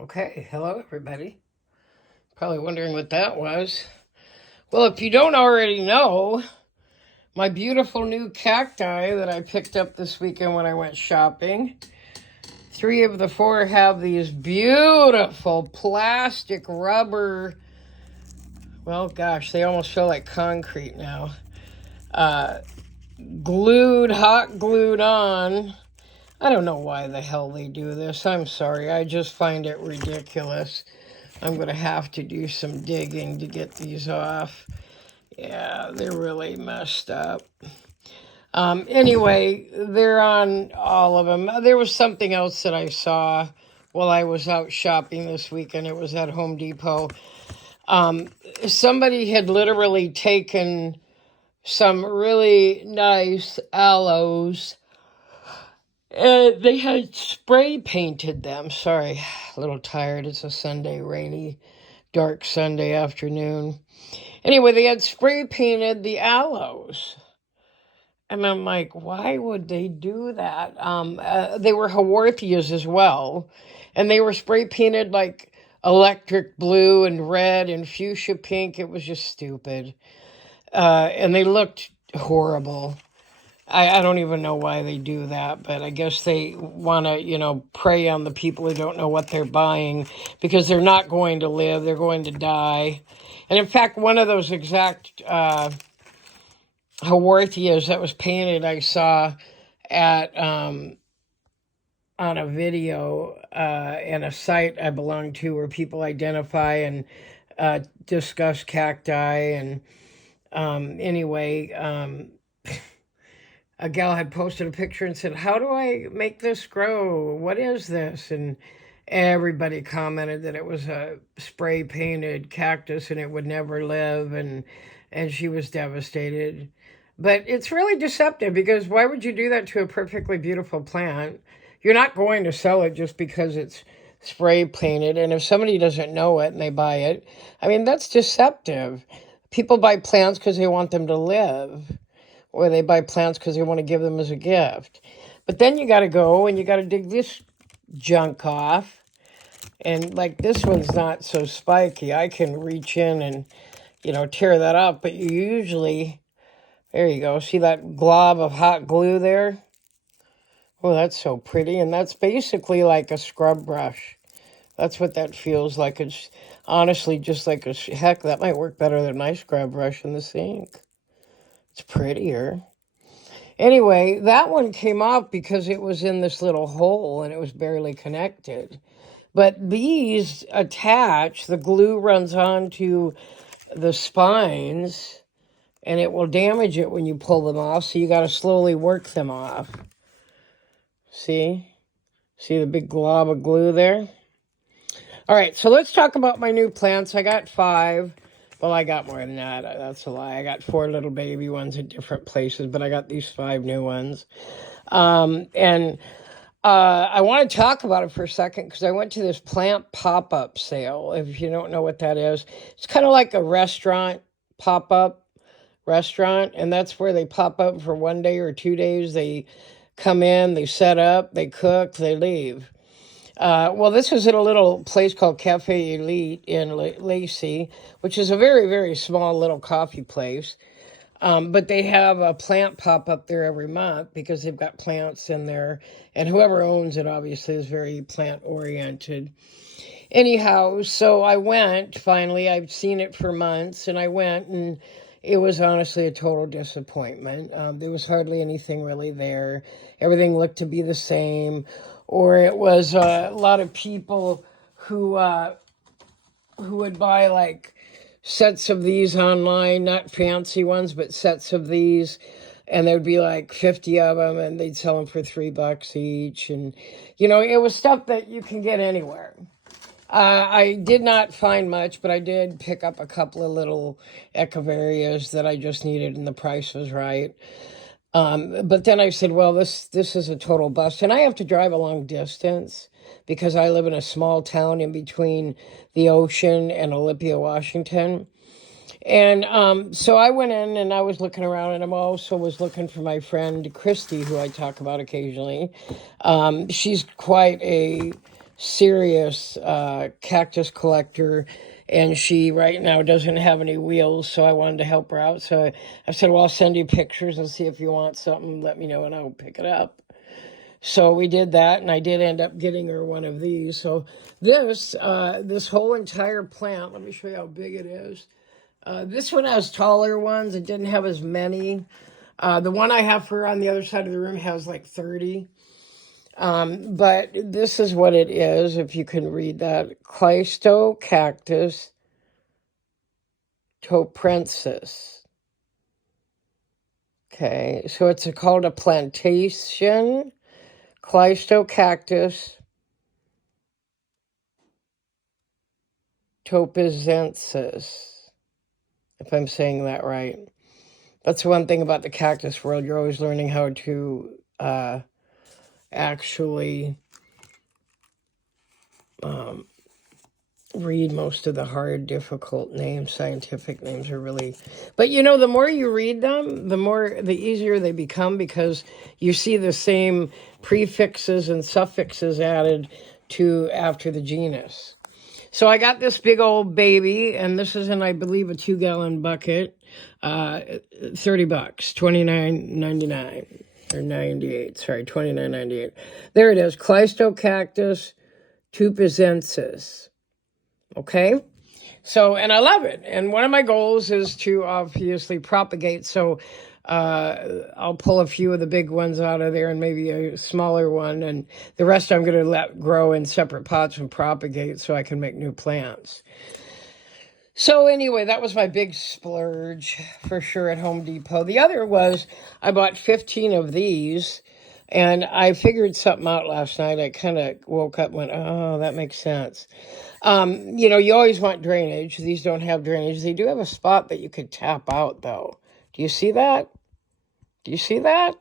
Okay, hello everybody. Probably wondering what that was. Well, if you don't already know, my beautiful new cacti that I picked up this weekend when I went shopping, 3 of the 4 have these beautiful plastic rubber, well, gosh, they almost feel like concrete now, uh, hot glued on. I don't know why the hell they do this. I'm sorry. I just find it ridiculous. I'm going to have to do some digging to get these off. Yeah, they're really messed up. Anyway, they're on all of them. There was something else that I saw while I was out shopping this weekend. It was at Home Depot. Somebody had literally taken some really nice aloes and they had spray painted them. Sorry, a little tired. It's a Sunday, rainy, dark Sunday afternoon. Anyway, they had spray painted the aloes. And I'm like, why would they do that? They were Haworthias as well. And they were spray painted like electric blue and red and fuchsia pink. It was just stupid. And they looked horrible. I don't even know why they do that, but I guess they want to, prey on the people who don't know what they're buying because they're not going to live. They're going to die. And in fact, one of those exact Haworthias that was painted, I saw at on a video and a site I belong to where people identify and discuss cacti. And anyway, a gal had posted a picture and said, how do I make this grow? What is this? And everybody commented that it was a spray painted cactus and it would never live. And she was devastated. But it's really deceptive because why would you do that to a perfectly beautiful plant? You're not going to sell it just because it's spray painted. And if somebody doesn't know it and they buy it, I mean, that's deceptive. People buy plants because they want them to live, or they buy plants because they want to give them as a gift. But then you got to go and you got to dig this junk off. And like this one's not so spiky. I can reach in and, tear that up. But you usually, there you go. See that glob of hot glue there? Oh, that's so pretty. And that's basically like a scrub brush. That's what that feels like. It's honestly just like heck, that might work better than my scrub brush in the sink. It's prettier. Anyway, that one came off because it was in this little hole and it was barely connected. But these attach, the glue runs onto the spines and it will damage it when you pull them off. So you got to slowly work them off. See? See the big glob of glue there? All right, so let's talk about my new plants. I got 5. Well, I got more than that. That's a lie. I got 4 little baby ones at different places, but I got these 5 new ones. And I want to talk about it for a second because I went to this plant pop-up sale. If you don't know what that is, it's kind of like a restaurant, pop-up restaurant, and that's where they pop up for 1 day or 2 days. They come in, they set up, they cook, they leave. Well, this was at a little place called Cafe Elite in Lacey, which is a very, very small little coffee place. But they have a plant pop up there every month because they've got plants in there. And whoever owns it, obviously, is very plant-oriented. Anyhow, so I went, finally. I've seen it for months, and I went, and it was honestly a total disappointment. There was hardly anything really there. Everything looked to be the same. Or it was a lot of people who would buy like sets of these online, not fancy ones, but sets of these, and there'd be like 50 of them, and they'd sell them for $3 each, and it was stuff that you can get anywhere. I did not find much, but I did pick up a couple of little echeverias that I just needed, and the price was right. But then I said, well, this is a total bust. And I have to drive a long distance because I live in a small town in between the ocean and Olympia, Washington. And so I went in and I was looking around, and I also was looking for my friend Christy, who I talk about occasionally. She's quite a serious cactus collector, and she right now doesn't have any wheels, so I wanted to help her out. So I said, well, I'll send you pictures and see if you want something. Let me know and I'll pick it up. So we did that, and I did end up getting her one of these. So this whole entire plant, let me show you how big it is. This one has taller ones. It didn't have as many. The one I have for her on the other side of the room has like 30. But this is what it is, if you can read that. Cactus toprensis. Okay, so it's called a plantation. Cactus topizensis, if I'm saying that right. That's one thing about the cactus world. You're always learning how to actually read most of the hard, difficult names. Scientific names are really... But, you know, the more you read them, the easier they become, because you see the same prefixes and suffixes added to after the genus. So I got this big old baby, and this is in, I believe, a 2-gallon bucket. $30, $29.99 or 98. Sorry, $29.98. There it is, Cactus tupizensis. Okay, so, and I love it. And one of my goals is to obviously propagate. So I'll pull a few of the big ones out of there and maybe a smaller one. And the rest I'm going to let grow in separate pots and propagate so I can make new plants. So anyway, that was my big splurge for sure at Home Depot. The other was I bought 15 of these. And I figured something out last night. I kind of woke up and went, oh, that makes sense. You know, you always want drainage. These don't have drainage. They do have a spot that you could tap out, though. Do you see that? Do you see that?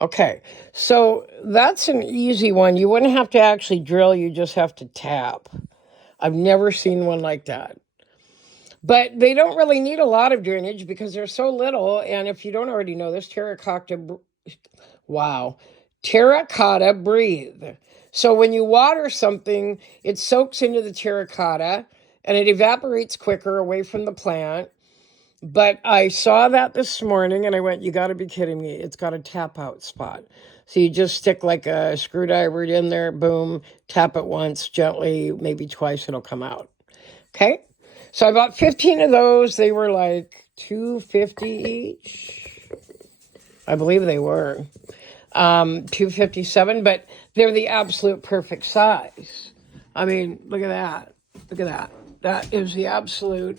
Okay, so that's an easy one. You wouldn't have to actually drill. You just have to tap. I've never seen one like that. But they don't really need a lot of drainage because they're so little. And if you don't already know this, Terra Cota breathe. So when you water something, it soaks into the Terra Cota and it evaporates quicker away from the plant. But I saw that this morning and I went, you got to be kidding me. It's got a tap out spot. So you just stick like a screwdriver in there, boom, tap it once, gently, maybe twice, it'll come out. Okay? So I bought 15 of those. They were like $2.50 each. I believe they were. $2.57, but they're the absolute perfect size. I mean, look at that. Look at that. That is the absolute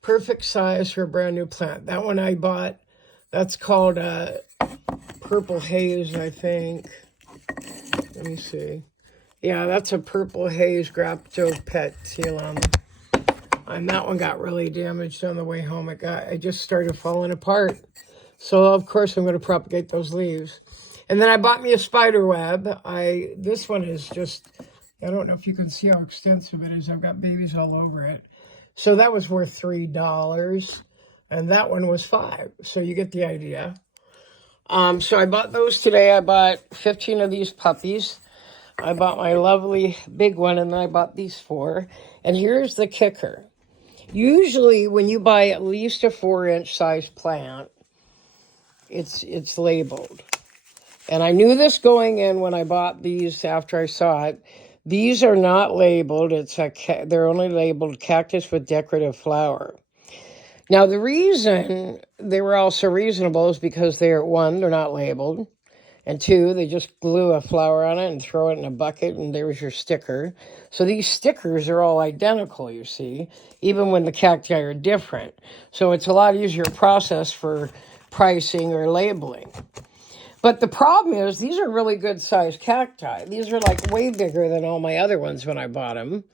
perfect size for a brand new plant. That one I bought, that's called Purple Haze, I think. Let me see. Yeah, that's a Purple Haze Graptopetulum. And that one got really damaged on the way home. It just started falling apart. So, of course, I'm going to propagate those leaves. And then I bought me a spider web. This one is just, I don't know if you can see how extensive it is. I've got babies all over it. So that was worth $3. And that one was $5. So you get the idea. So I bought those today. I bought 15 of these puppies. I bought my lovely big one, and then I bought these 4. And here's the kicker. Usually when you buy at least a 4-inch size plant, it's labeled. And I knew this going in when I bought these after I saw it. These are not labeled. They're only labeled cactus with decorative flower. Now, the reason they were all so reasonable is because they're not labeled. And 2, they just glue a flower on it and throw it in a bucket, and there's your sticker. So these stickers are all identical, you see, even when the cacti are different. So it's a lot easier process for pricing or labeling. But the problem is these are really good sized cacti. These are like way bigger than all my other ones when I bought them.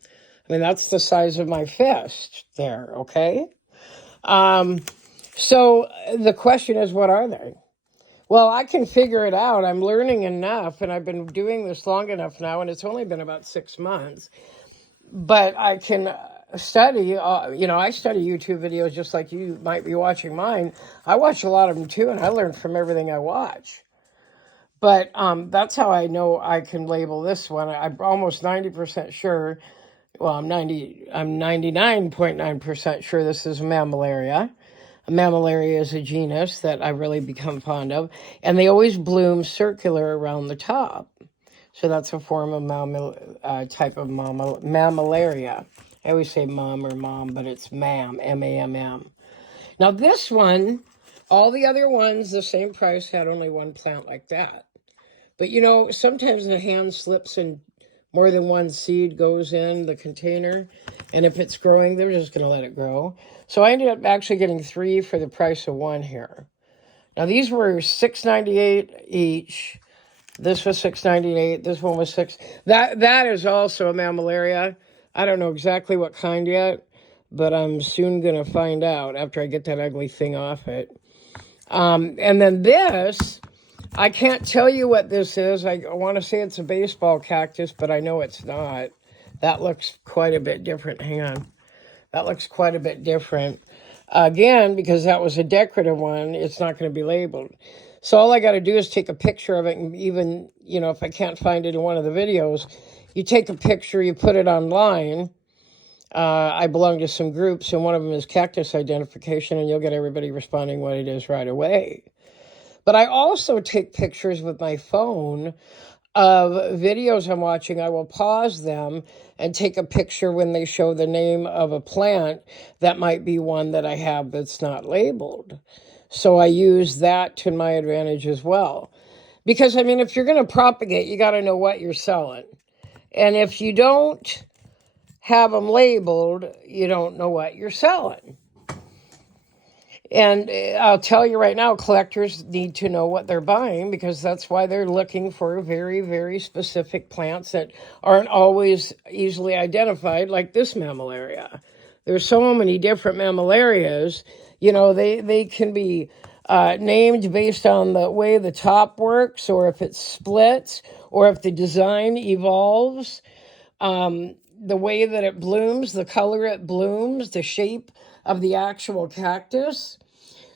I mean, that's the size of my fist there, okay? So the question is, what are they? Well, I can figure it out. I'm learning enough, and I've been doing this long enough now, and it's only been about 6 months. But I can study, I study YouTube videos just like you might be watching mine. I watch a lot of them too, and I learn from everything I watch. But that's how I know I can label this one. I'm almost 90% sure. Well, I'm 99.9% sure this is Mammillaria. Mammillaria is a genus that I really become fond of, and they always bloom circular around the top. So that's a form of type of Mammillaria. I always say mom or mom, but it's mam, M-A-M-M. Now this one, all the other ones, the same price, had only one plant like that. But you know, sometimes the hand slips and more than one seed goes in the container. And if it's growing, they're just going to let it grow. So I ended up actually getting 3 for the price of 1 here. Now these were $6.98 each. This was $6.98. This one was $6. That is also a Mammillaria. I don't know exactly what kind yet, but I'm soon going to find out after I get that ugly thing off it. And then this, I can't tell you what this is. I want to say it's a baseball cactus, but I know it's not. That looks quite a bit different. Hang on. That looks quite a bit different. Again, because that was a decorative one, it's not going to be labeled. So all I got to do is take a picture of it, and even, you know, if I can't find it in one of the videos, you take a picture, you put it online. I belong to some groups, and one of them is cactus identification, and you'll get everybody responding what it is right away. But I also take pictures with my phone of videos I'm watching. I will pause them and take a picture when they show the name of a plant that might be one that I have that's not labeled. So I use that to my advantage as well. Because, I mean, if you're going to propagate, you got to know what you're selling. And if you don't have them labeled, you don't know what you're selling. And I'll tell you right now, collectors need to know what they're buying, because that's why they're looking for very, very specific plants that aren't always easily identified, like this Mammillaria. There's so many different Mammillarias. You know, they can be named based on the way the top works, or if it splits, or if the design evolves, the way that it blooms, the color it blooms, the shape of the actual cactus.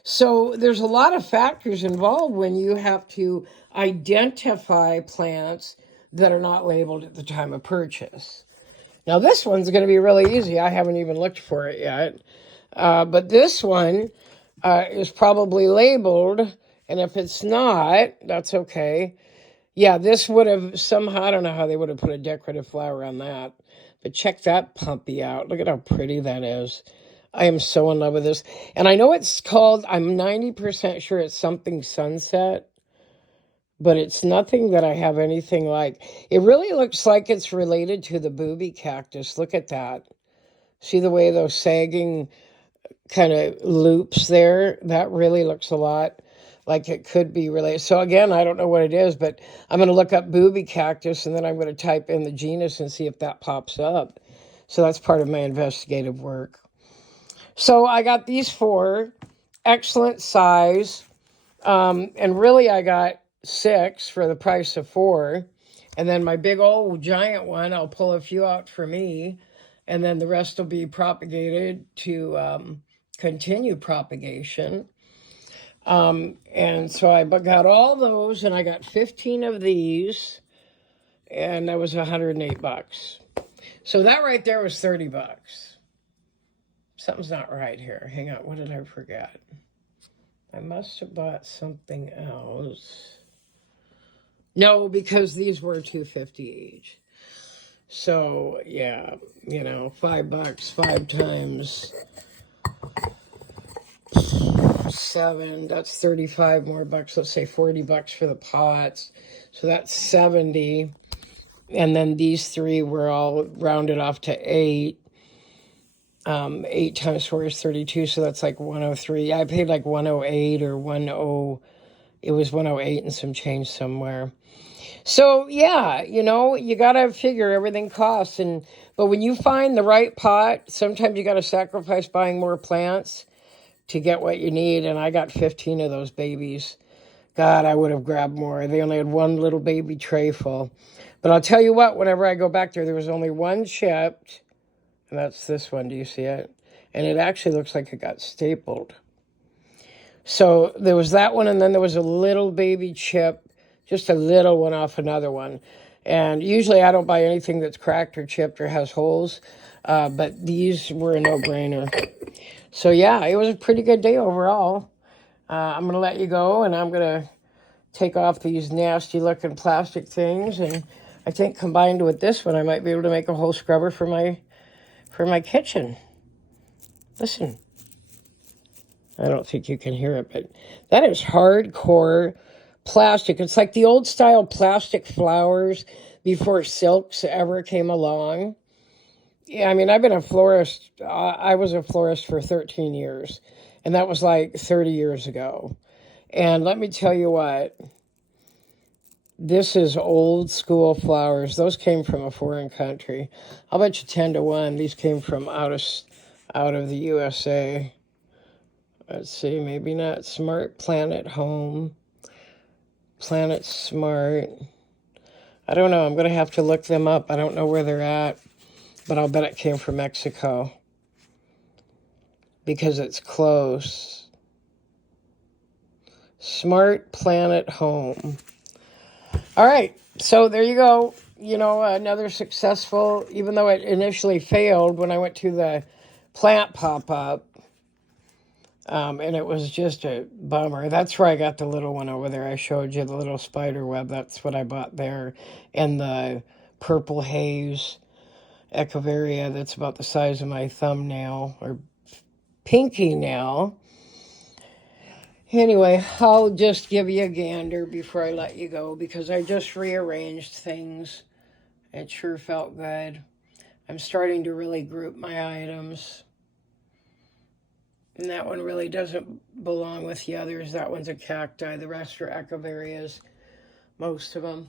So there's a lot of factors involved when you have to identify plants that are not labeled at the time of purchase. Now this one's going to be really easy. I haven't even looked for it yet. But this one is probably labeled, and if it's not, that's okay. Yeah, this would have somehow, I don't know how they would have put a decorative flower on that. But check that puppy out. Look at how pretty that is. I am so in love with this. And I know it's called, I'm 90% sure it's something sunset, but it's nothing that I have anything like. It really looks like it's related to the booby cactus. Look at that. See the way those sagging kind of loops there? That really looks a lot like it could be related. So again, I don't know what it is, but I'm going to look up booby cactus, and then I'm going to type in the genus and see if that pops up. So that's part of my investigative work. So I got these 4, excellent size, and really I got 6 for the price of 4. And then my big old giant one, I'll pull a few out for me, and then the rest will be propagated to continue propagation. And so I got all those, and I got 15 of these, and that was $108. So that right there was $30. Something's not right here. Hang on, what did I forget? I must have bought something else. No, because these were $2.50 each. So yeah, you know, $5, 5 times 7, that's 35 more bucks. Let's say $40 for the pots. So that's 70. And then these 3 were all rounded off to 8. 8 times 4 is 32, so that's like 103. I paid like 108 or 10. It was 108 and some change somewhere. So yeah, you know, you gotta figure everything costs. But when you find the right pot, sometimes you gotta sacrifice buying more plants to get what you need. And I got 15 of those babies. God, I would have grabbed more. They only had one little baby tray full. But I'll tell you what, whenever I go back there was only one shipped. And that's this one. Do you see it? And it actually looks like it got stapled. So there was that one, and then there was a little baby chip just a little one off another one. And usually I don't buy anything that's cracked or chipped or has holes, but these were a no-brainer. So yeah, it was a pretty good day overall. I'm going to let you go, and I'm going to take off these nasty-looking plastic things, and I think combined with this one, I might be able to make a whole scrubber for my kitchen. Listen. I don't think you can hear it, but that is hardcore plastic. It's like the old style plastic flowers before silks ever came along. Yeah, I mean, I've been a florist. I was a florist for 13 years, and that was like 30 years ago. And let me tell you what, this is old school flowers. Those came from a foreign country. I'll bet you 10 to 1 these came from out of the USA. Let's see, maybe not. Smart Planet Home. Planet Smart. I don't know. I'm going to have to look them up. I don't know where they're at, but I'll bet it came from Mexico because it's close. Smart Planet Home. All right. So there you go. You know, another successful, even though it initially failed when I went to the plant pop-up. And it was just a bummer. That's where I got the little one over there. I showed you the little spider web. That's what I bought there. And the purple haze echeveria that's about the size of my thumbnail or pinky nail. Anyway, I'll just give you a gander before I let you go because I just rearranged things. It sure felt good. I'm starting to really group my items. And that one really doesn't belong with the others. That one's a cacti. The rest are echeverias, most of them.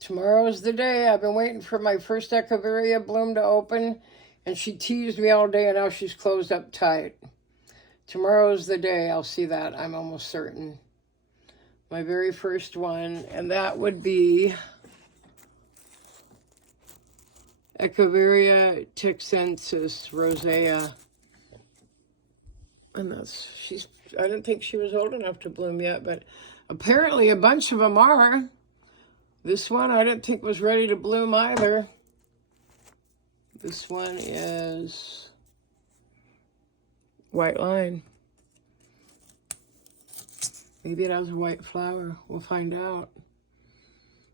Tomorrow's the day. I've been waiting for my first echeveria bloom to open, and she teased me all day, and now she's closed up tight. Tomorrow's the day I'll see that, I'm almost certain. My very first one, and that would be Echeveria texensis rosea. And I didn't think she was old enough to bloom yet, but apparently a bunch of them are. This one I didn't think was ready to bloom either. This one is white line. Maybe it has a white flower. We'll find out.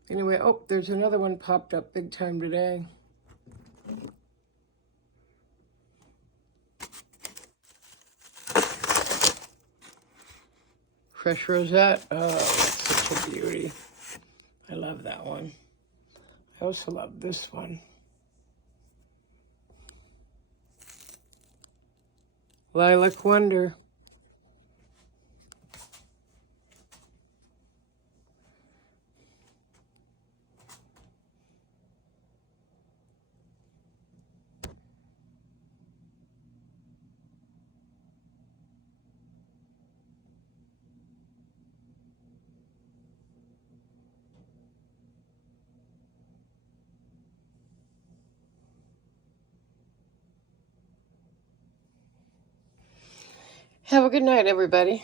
Anyway, oh, there's another one popped up big time today. Fresh rosette. Oh, that's such a beauty. I love that one. I also love this one. Lilac Wonder. Have a good night, everybody.